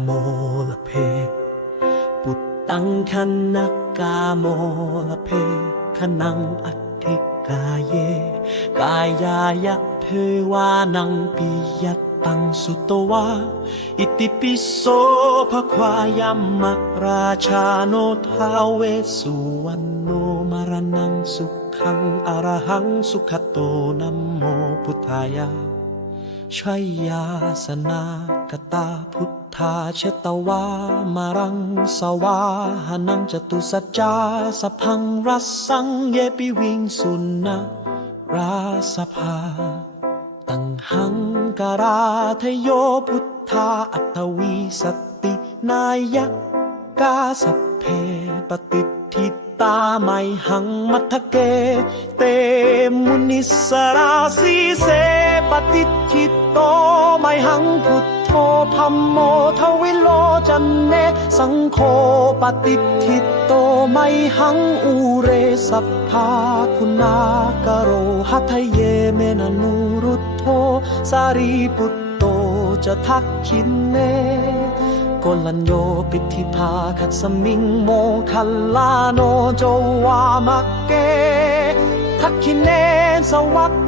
โมลเพ ปุตตังคนักกาโมลเพขนังอัติกาเย กายายะเทวานังปิยตังสุตวาอิติปิโสภควายามักราชาโนทาเวสุวรรณโนมารนังสุขังอรหังสุขโตนัมโมพุทธายา ชัยยาสนากตาพุทธาเชตวามารังสวาหนังจตุสัจจาสพังรัสสังเยปิวิงสุนนะราสภา ตังหังการาทโยพุทธาอัตวีสตินายกาสเพปฏิทิตาไมหังมัทเก เตมุนิสราสีเสปฏิทิ หังพุทโธธรรมโมทวิโลจันเน สังโฆปฏิทิโตไมหังอุเรสัพพาคุณากโรหัทเยเมนนุรุตโธสารีปุตโตจะทักขินเนโกลัญโยปิธิภาคัสมิงโมคัลลาโนโจวามะเกทักขิเนสวักเนสุงอานันทราหุโลกั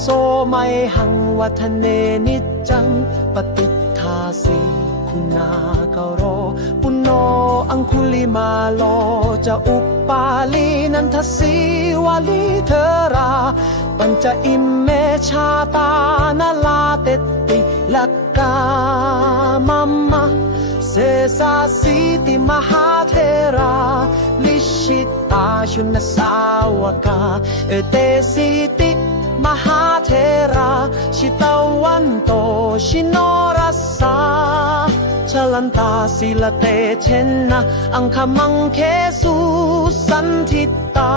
โสไมหังวัฒเนนิจัง ปฏิทาสีคุณากโร ปุณโนอังคุลิมาโลจะอุปปาลีนันทสีวาลีเทรา ปัญจะอิมเมชาตานาลาเตติลักกามัมมะเสสาสีติมหาเทรา ลิชิตาชุนสาวกา เอเตสีติมหา ชิโนรัสสาชลันตาศิลเตเชนนะอังคมังเคสุสันทิตา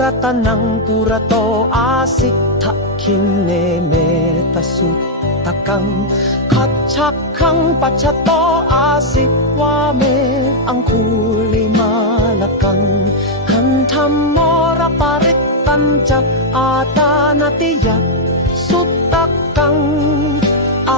รัตนังปุระโตอาสิทธคินเนเมตสุตตะกังขัดชักขังปัจฉโตอาสิวาเม อังคูลิมาลกังขันธรรมโมรปาริตตันจับอาตานติยัตสุตตะ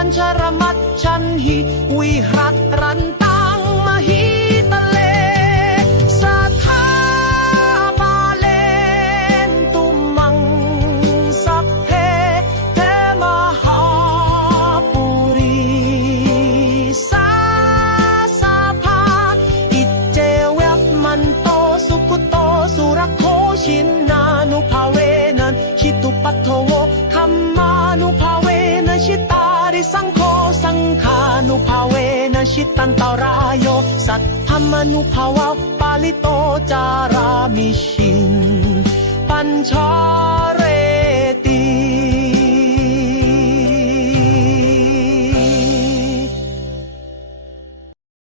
ปัญชรมัจฉันหิวิหัตรันตังมหิตะเลสัทธาบาเลนตุมังสัพเพเทมหาปุรีสาสาภาอิเจเวบมันโตสุขุโตสุรโคชิน ชิตันตารายโยสัตธรรมนุภาวะปาลิโตจารามิชิน ปัญชา